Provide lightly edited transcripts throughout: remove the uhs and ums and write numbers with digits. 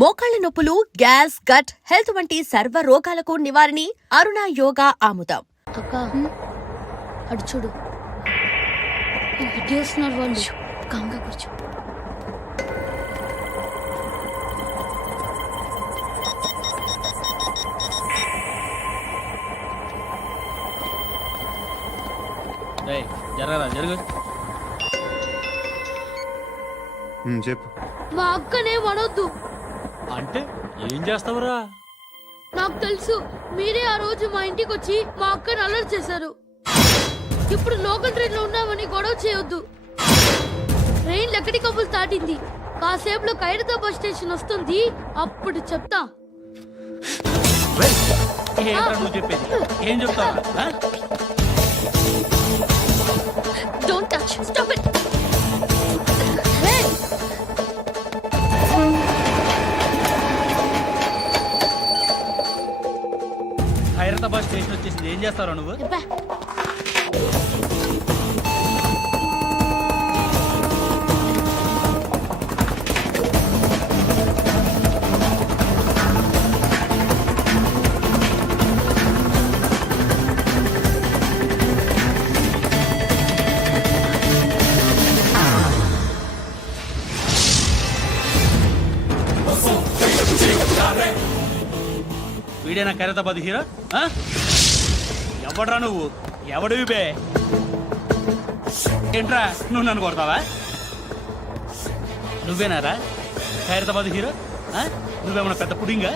మోకాళ్ల నొప్పులు, gas, gut health వంటి సర్వ రోగాలకు నివారణి అరుణ యోగా ఆముదం. అక్క అటు చూడు, ఇటు వస్తున్నారు వాళ్ళు. కాంగా కూర్చో. జరుగు. చెప్పు. మా అక్కనే వడొద్దు అంటే ఏం చేస్తావురా? నాకు తెలుసు, మీరే ఆ రోజు మా ఇంటికి వచ్చి మా అక్కని అల్లరి చేశారు. ఇప్పుడు లోకల్ ట్రైన్ లో ఉన్నామని గొడవ చేయొద్దు. ట్రైన్ లక్కడి కప్పులు దాటింది. కాసేపులో ఖైరతాబాద్ బస్ స్టేషన్ వస్తుంది, అప్పుడు చెప్తా. నువ్వు చెప్పేది ఏం చెప్తావు? Don't touch. Stop it. Khairatabad station వచ్చేసింది. ఏం చేస్తావు నువ్వు? వీడేనా ఖైరతాబాద్ హీరో? ఎవడ్రా నువ్వు? ఎవడివి బే? ఏంట్రా నువ్వు నన్ను కొడతావా? నువ్వేనారా ఖైరతాబాద్ హీరో? నువ్వేమన్నా పెద్ద పుడింగా?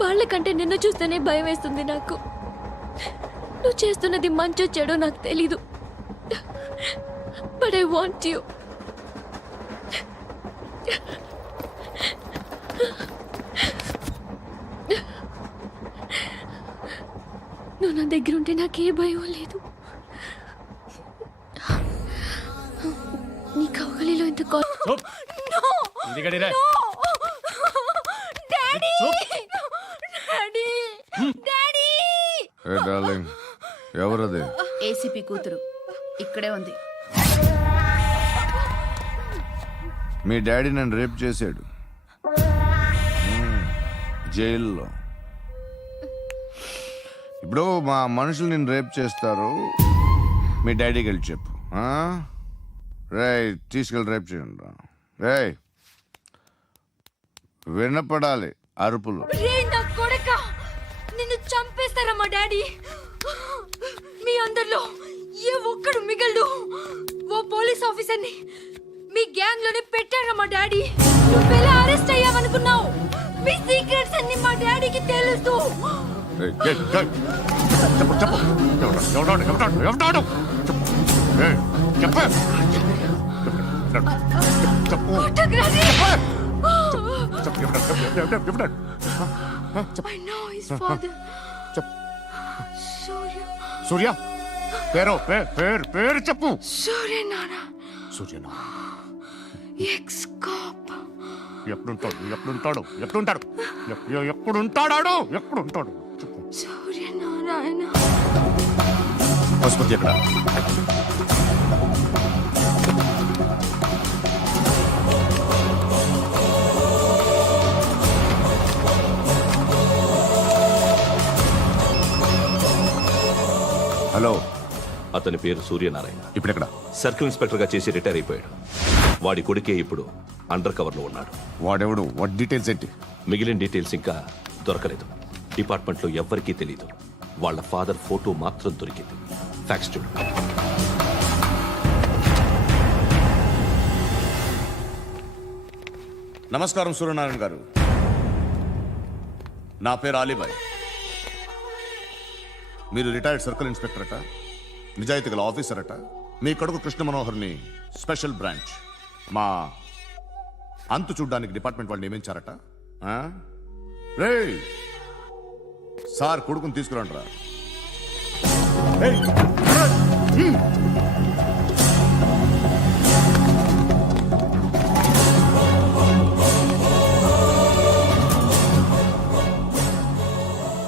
వాళ్ళకంటే నిన్ను చూస్తేనే భయం వేస్తుంది నాకు. నువ్వు చేస్తున్నది మంచో చెడో నాకు తెలీదు, బట్ ఐ వాంట్ యు. నువ్వు నా దగ్గర ఉంటే నాకే భయం లేదు. నీ కౌగలిలో ఇంత ఎవరది? ఏసీపీ కూతురు ఇక్కడే ఉంది. మీ డాడీ నన్ను రేప్ చేశాడు జైల్లో. ఇప్పుడు మా మనుషులు నిన్ను రేప్ చేస్తారు, మీ డాడీకి వెళ్ళి చెప్పు. రేయ్ తీసుకెళ్ళి రేప్ చేయండి. రేయ్ వినపడాలి అరుపులు. నిన్ను చంపేస్తారా మా డాడీ? మీ అందరిలో ఏ ఒక్కడు మిగలడు. ఓ పోలీస్ ఆఫీసర్ని మీ గ్యాంగ్ లోనే పెట్టారా మా డాడీ? నువ్వెలా అరెస్ట్ అయ్యావనుకున్నావు? మీ సీక్రెట్స్ అన్ని మా డాడీకి తెలుసు. I know his father. సూర్య పేరు చెప్పు. సూర్య నాన్న. సూర్య నాన్న ఎక్స్ కాప్. ఎప్పుడుంటాడు చెప్పు. సూర్యనారాయణ పశుపతి ఎక్కడ? హలో, అతని పేరు సూర్యనారాయణ. ఇప్పుడెక్కడ? సర్కిల్ ఇన్స్పెక్టర్ గా చేసి రిటైర్ అయిపోయాడు. వాడి కొడుకే ఇప్పుడు అండర్ కవర్ లో ఉన్నాడు. వాడెవడు? వాట్ డీటెయిల్స్ ఏంటి? మిగిలిన డీటెయిల్స్ ఇంకా దొరకలేదు. డిపార్ట్మెంట్ లో ఎవ్వరికీ తెలియదు. వాళ్ళ ఫాదర్ ఫోటో మాత్రం దొరికింది. ఫ్యాక్స్ చూడు. నమస్కారం సూర్యనారాయణ గారు. నా పేరు అలీబాయ్. మీరు రిటైర్డ్ సర్కిల్ ఇన్స్పెక్టర్ అట, నిజాయితీ గల ఆఫీసర్ అట. మీ కొడుకు కృష్ణ మనోహర్ని స్పెషల్ బ్రాంచ్ మా అంతు చూడ్డానికి డిపార్ట్మెంట్ వాళ్ళు నియమించారట. ఆ? రేయ్ సార్, కొడుకుని తీసుకురండి రా.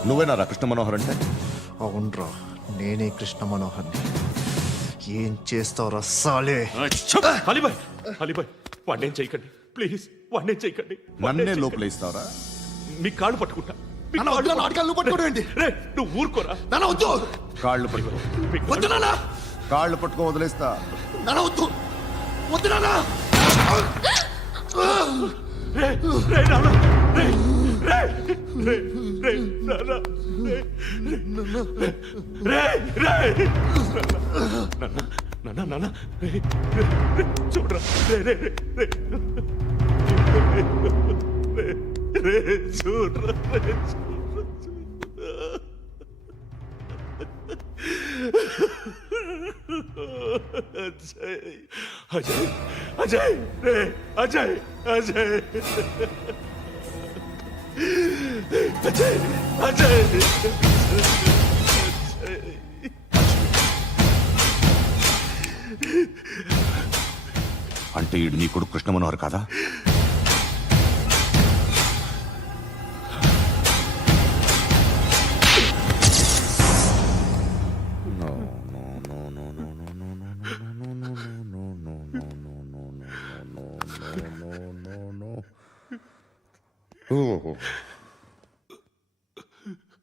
నువ్వేనా కృష్ణ మనోహర్ అంటే? అవునరా, నేనే కృష్ణ మనోహర్ని. ఏం చేస్తావురా సాలే? అలీబాయ్, అలీబాయ్, వాడినేం చేయకండి ప్లీజ్, వాడినేం చేయకండి. నన్నే లోపల ఇస్తావరా? మీ కాళ్ళు పట్టుకుంటా. మీ నాన్న వద్దు, నాటకాలు నువ్వు పట్టుకోవడం ఏంటి? రే, నువ్వు ఊరుకోరా. నాన్న వద్దు, కాళ్ళు పట్టుకో. వద్దు నాన్న, కాళ్ళు పట్టుకో, వదిలేస్తా. నాన్న వద్దు, వద్దు నాన్న. రే, రే, నాన్న, రే, రే, రే, రే, నాన్న, రే, రే, రే, నాన్న, నాన్న, రే, రే, రే, చూడరా, రే, రే, రే, రే, రే, రే, చూడరా, రే, అజయ్, అజయ్, అజయ్, రే, అజయ్, అజయ్, అజయ్, అజయ్, అంటే ఈడు నీ కొడుకు కృష్ణ మనోహర్ కాదా?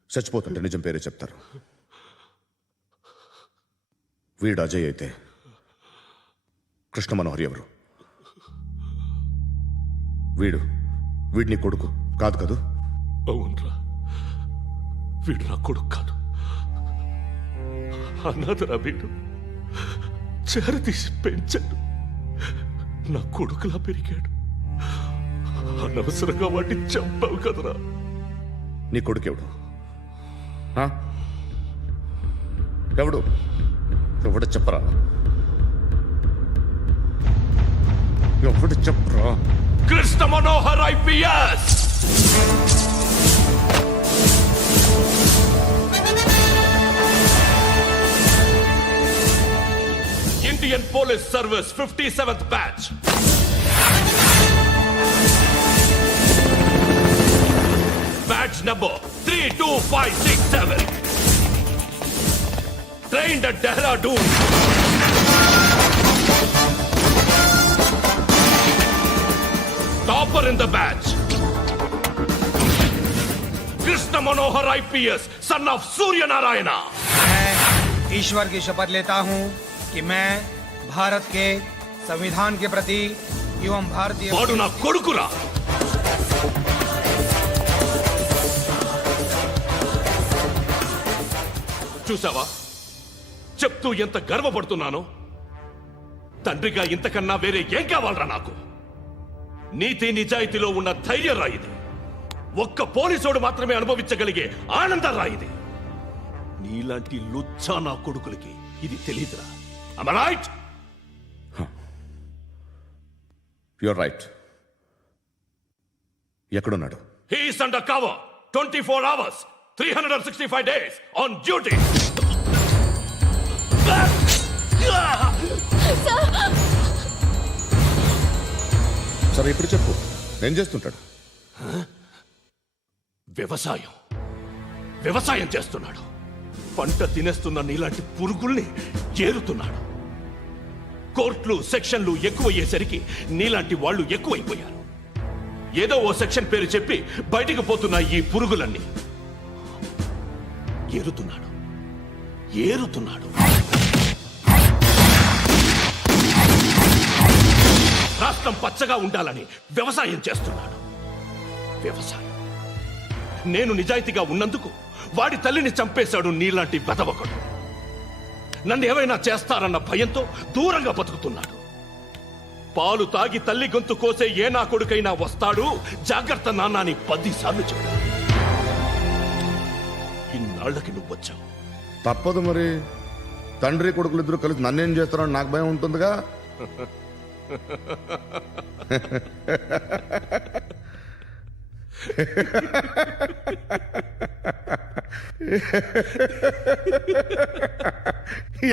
చచ్చిపోతుంటే నిజం పేరే చెప్తారు. వీడు అజయ్ అయితే కృష్ణ మనోహర్ ఎవరు? వీడిని కొడుకు కాదు కదూ? అవునరా, వీడు నా కొడుకు కాదు, అనాథరా. వీడు చేరతీసి పెంచాడు, నా కొడుకులా పెరిగాడు. అనవసరంగా వాడిని చంపావు కదరా. నీ కొడుకెవడు? ఆ? ఎవడు? ఎవడు చెప్పరా? ఎవడు చెప్పరా? Krishna Manohar IPS. Indian police service 57th batch. Badge number 32567. Trained at Dehradun. Topper in the batch. Krishna Manohar IPS, son of Surya Narayana. मैं ईश्वर की शपथ लेता हूँ कि मैं भारत के संविधान के प्रति एवं भारतीय వాడు నా కొడుకురా. చూసావా, చెప్తూ ఎంత గర్వపడుతున్నానో. తండ్రిగా ఇంతకన్నా వేరే ఏం కావాలరా నాకు? నీతి నిజాయితీలో ఉన్న ధైర్యం రా ఇది. ఒక్క పోలీసోడు మాత్రమే అనుభవించగలిగే ఆనందం రా ఇది. నీలాంటి లుచ్చా నా కొడుకులకి ఇది తెలీదురా. Am I right? You're right. ఎక్కడున్నాడు? He is under cover 24 hours 365 days on duty. సరే ఇప్పుడు చెప్పు, ఏం చేస్తుంటాడు? వ్యవసాయం చేస్తున్నాడు. పంట తినేస్తున్న నీలాంటి పురుగుల్ని ఏరుతున్నాడు. కోర్టులు సెక్షన్లు ఎక్కువయ్యేసరికి నీలాంటి వాళ్ళు ఎక్కువైపోయారు. ఏదో ఓ సెక్షన్ పేరు చెప్పి బయటికి పోతున్న ఈ పురుగులన్నీ ఏరుతున్నాడు. రాష్ట్రం పచ్చగా ఉండాలని వ్యవసాయం చేస్తున్నాడు. నేను నిజాయితీగా ఉన్నందుకు వాడి తల్లిని చంపేశాడు నీలాంటి బెదవకుడు. నన్ను ఏమైనా చేస్తారన్న భయంతో దూరంగా బతుకుతున్నాడు. పాలు తాగి తల్లి గొంతు కోసే ఏ నా కొడుకైనా వస్తాడు, జాగ్రత్త నాన్న అని 10 సార్లు చెప్పాడు. ఇన్నాళ్ళకి నువ్వు వచ్చావు. తప్పదు మరి. తండ్రి కొడుకులు ఇద్దరు కలిసి నన్నేం చేస్తారని నాకు భయం ఉంటుందిగా.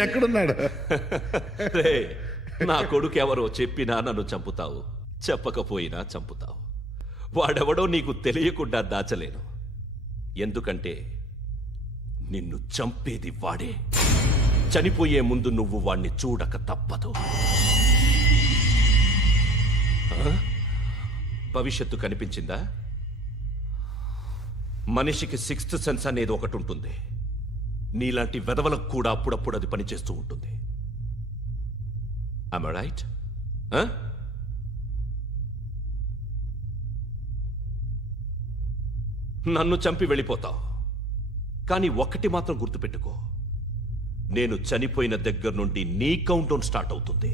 ఎక్కడున్నాడు? రే, నా కొడుకు ఎవరో చెప్పినా నన్ను చంపుతావు, చెప్పకపోయినా చంపుతావు. వాడెవడో నీకు తెలియకుండా దాచలేను. ఎందుకంటే నిన్ను చంపేది వాడే. చనిపోయే ముందు నువ్వు వాణ్ణి చూడక తప్పదు. భవిష్యత్తు కనిపించిందా? మనిషికి 6th సెన్స్ అనేది ఒకటి ఉంటుంది. నీలాంటి వెధవలకు కూడా అప్పుడప్పుడు అది పనిచేస్తూ ఉంటుంది. Am I right? నన్ను చంపి వెళ్ళిపోతావు. కానీ ఒక్కటి మాత్రం గుర్తుపెట్టుకో, నేను చనిపోయిన దగ్గర నుండి నీ కౌంటౌన్ స్టార్ట్ అవుతుంది.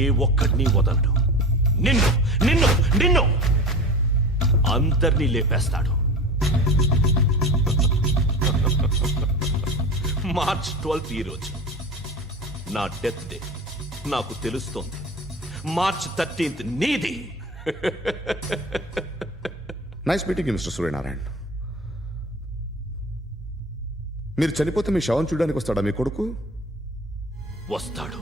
ఏ ఒక్కడిని వదలడు. నిన్ను నిన్ను నిన్ను అందరినీ లేపేస్తాడు. మార్చ్ 12 ఈ రోజు నా డెత్ డే. నాకు తెలుస్తోంది. మార్చ్ 13 నీది. Nice meeting mister Suryanarayana. మీరు చనిపోతే మీ శవం చూడడానికి వస్తాడా మీ కొడుకు? వస్తాడు.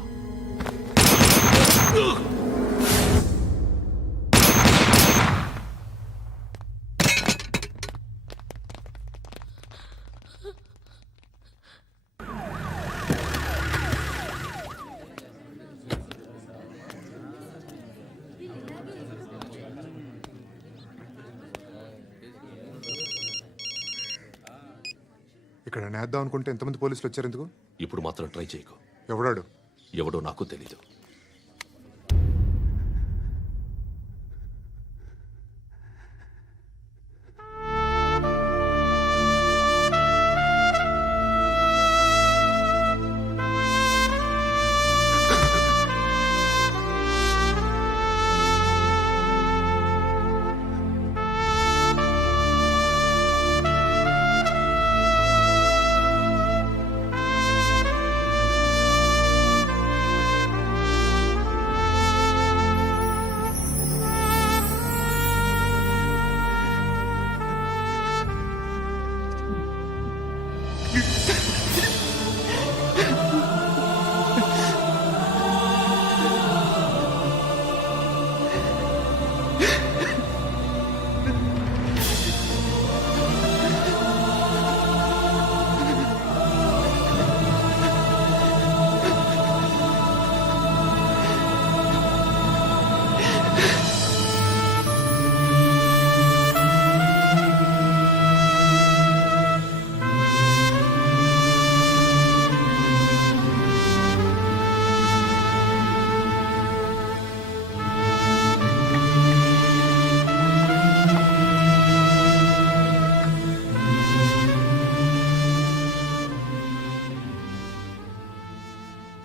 ఇక్కడ నేద్దాం అనుకుంటే ఎంతమంది పోలీసులు వచ్చారు ఎందుకు? ఇప్పుడు మాత్రం ట్రై చేయకు. ఎవడాడు? ఎవడో నాకు తెలీదు.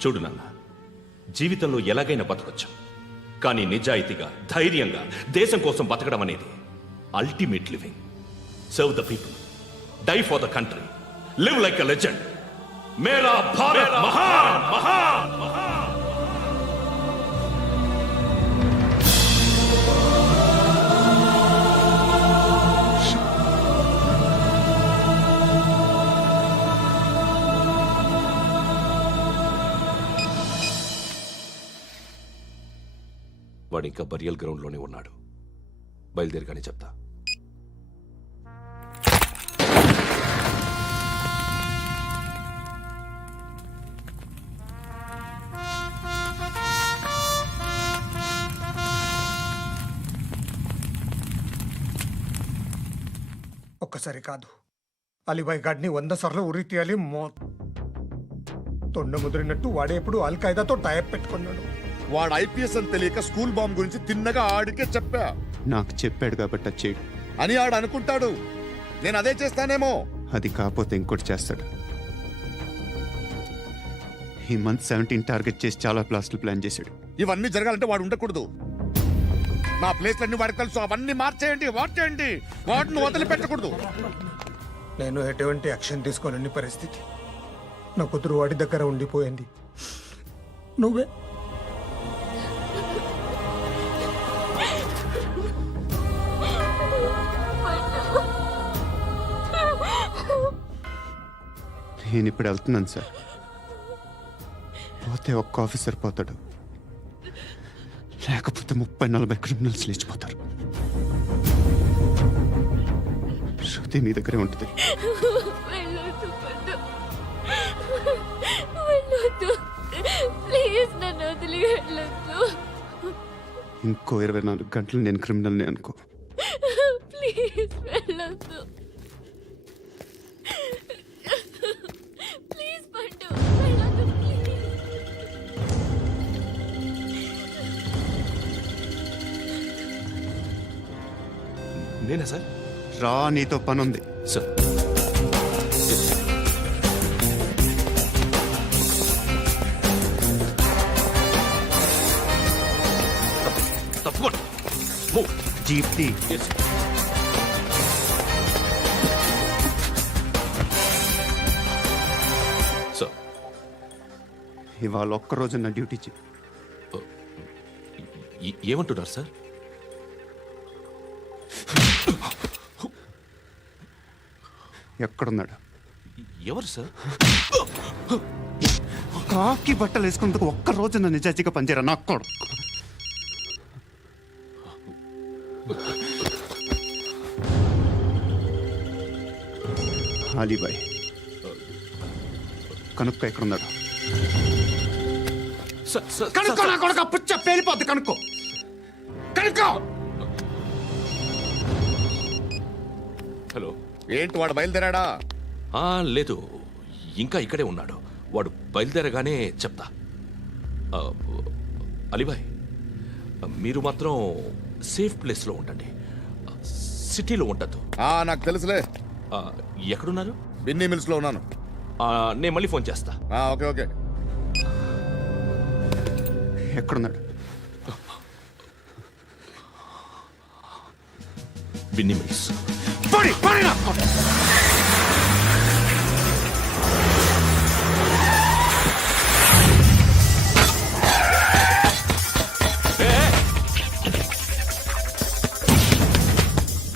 చూడు నాన్న, జీవితంలో ఎలాగైనా బతకొచ్చు. కానీ నిజాయితీగా, ధైర్యంగా దేశం కోసం బతకడం అనేది ultimate living. Serve the people, die for the country, live like a legend. మేరా భారత్ మహాన్ మహాన్ మహాన్. వాడు ఇంకా బరియల్ గ్రౌండ్లోనే ఉన్నాడు. బయలుదేరగానే చెప్తా. ఒక్కసారి కాదు, అలీబాయ్ గాడిని 100 సార్లు ఉరి తీయాలి. తొండ ముదిరినట్టు వాడే ఎప్పుడు అల్ ఖైదాతో టైప్ పెట్టుకున్నాడు. వాడు ఐపీఎస్ అని తెలియక స్కూల్ బాంబ్ గురించి తిన్నగా ఆడికే చెప్పా నాకు చెప్పాడు కాబట్టి అది చేయడు. అని ఆడు అనుకుంటాడు. నేను అదే చేస్తానేమో. అది కాకపోతే ఇంకోటి చేస్తాడు. ఈ మంత్ 17 టార్గెట్ చేసి చాలా ప్లాస్టులు ప్లాన్ చేశాడు. ఇవన్నీ జరగాలంటే వాడు ఉండకూడదు. నా ప్లేస్లన్నీ వాడికి తెలుసు. అవన్నీ మార్చేయండి, వాచేయండి. వాటిని వదిలిపెట్టకూడదు. నేను ఎటువంటి యాక్షన్ తీసుకోలేని పరిస్థితి. నా కూతురు వాడి దగ్గర ఉండిపోయింది. నువ్వే నేను ఇప్పుడు వెళ్తున్నాను సార్. పోతే ఒక్క ఆఫీసర్ పోతాడు, లేకపోతే 30-40 క్రిమినల్స్ లేచిపోతారు. శృతి మీ దగ్గరే ఉంటుంది. ప్లీజ్ నన్ను వదిలి వెళ్ళొద్దు. ఇంకో 24 గంటలు నేను క్రిమినల్ని అనుకో. ప్లీజ్ వెళ్ళొద్దు. ప్లీజ్ పండు వెళ్ళొద్దు. నేనా సార్? రా, నీతో పని ఉంది. సార్ తప్పకుండా. జీప్ తీ. సార్ ఇవాళ ఒక్కరోజు నా డ్యూటీ చేయి. ఏమంటున్నారు సార్? ఎక్కడున్నాడు? ఎవరు సార్? కాకి బట్టలు వేసుకున్నందుకు ఒక్కరోజు నా నిజాయితీగా పనిచేయరా నాకు కూడా. అలీబాయ్ కనుక్కో ఎక్కడున్నాడు. కనుక్కో నా కొడుకు. పుచ్చ పేలిపోద్ది. కనుక్కో కనుక్కో. హలో. ఏంటి వాడు బయలుదేరాడా? లేదు, ఇంకా ఇక్కడే ఉన్నాడు. వాడు బయలుదేరగానే చెప్తా. అలీబాయ్, మీరు మాత్రం సేఫ్ ప్లేస్లో ఉండండి. సిటీలో ఉండద్దు. నాకు తెలుసులే. ఎక్కడున్నారు? బిన్నీ మిల్స్ లో ఉన్నాను. నేను మళ్ళీ ఫోన్ చేస్తా. Okay okay. ఎక్కడున్నాడు? బిన్నీ మిల్స్.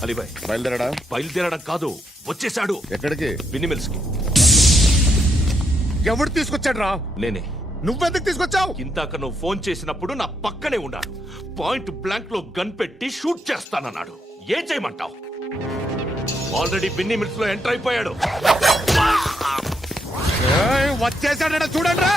అలీబాయ్ బయలుదేరాడా? బయలుదేరడం కాదు, వచ్చేసాడు. ఎక్కడికి? బిన్నీ మిల్స్ కి. ఎవడు తీసుకొచ్చాడు రా? నేనే. నువ్వెందుకు తీసుకొచ్చావు? ఇందాక నువ్వు ఫోన్ చేసినప్పుడు నా పక్కనే ఉన్నాడు. పాయింట్ బ్లాంక్ లో గన్ పెట్టి షూట్ చేస్తానన్నాడు. ఏం చేయమంటావు? ఆల్రెడీ బిన్నీ మిల్స్ లో ఎంటర్ అయిపోయాడు. వచ్చేసాడ చూడండి రా.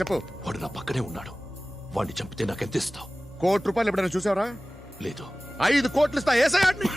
చెప్పు. వాడు నా పక్కనే ఉన్నాడు. వాడిని చంపితే నాకెంత ఇస్తావు? ₹1 కోటి ఎప్పుడైనా చూసావరా? లేదు. 5 కోట్లు ఇస్తా. ఏసయాడిని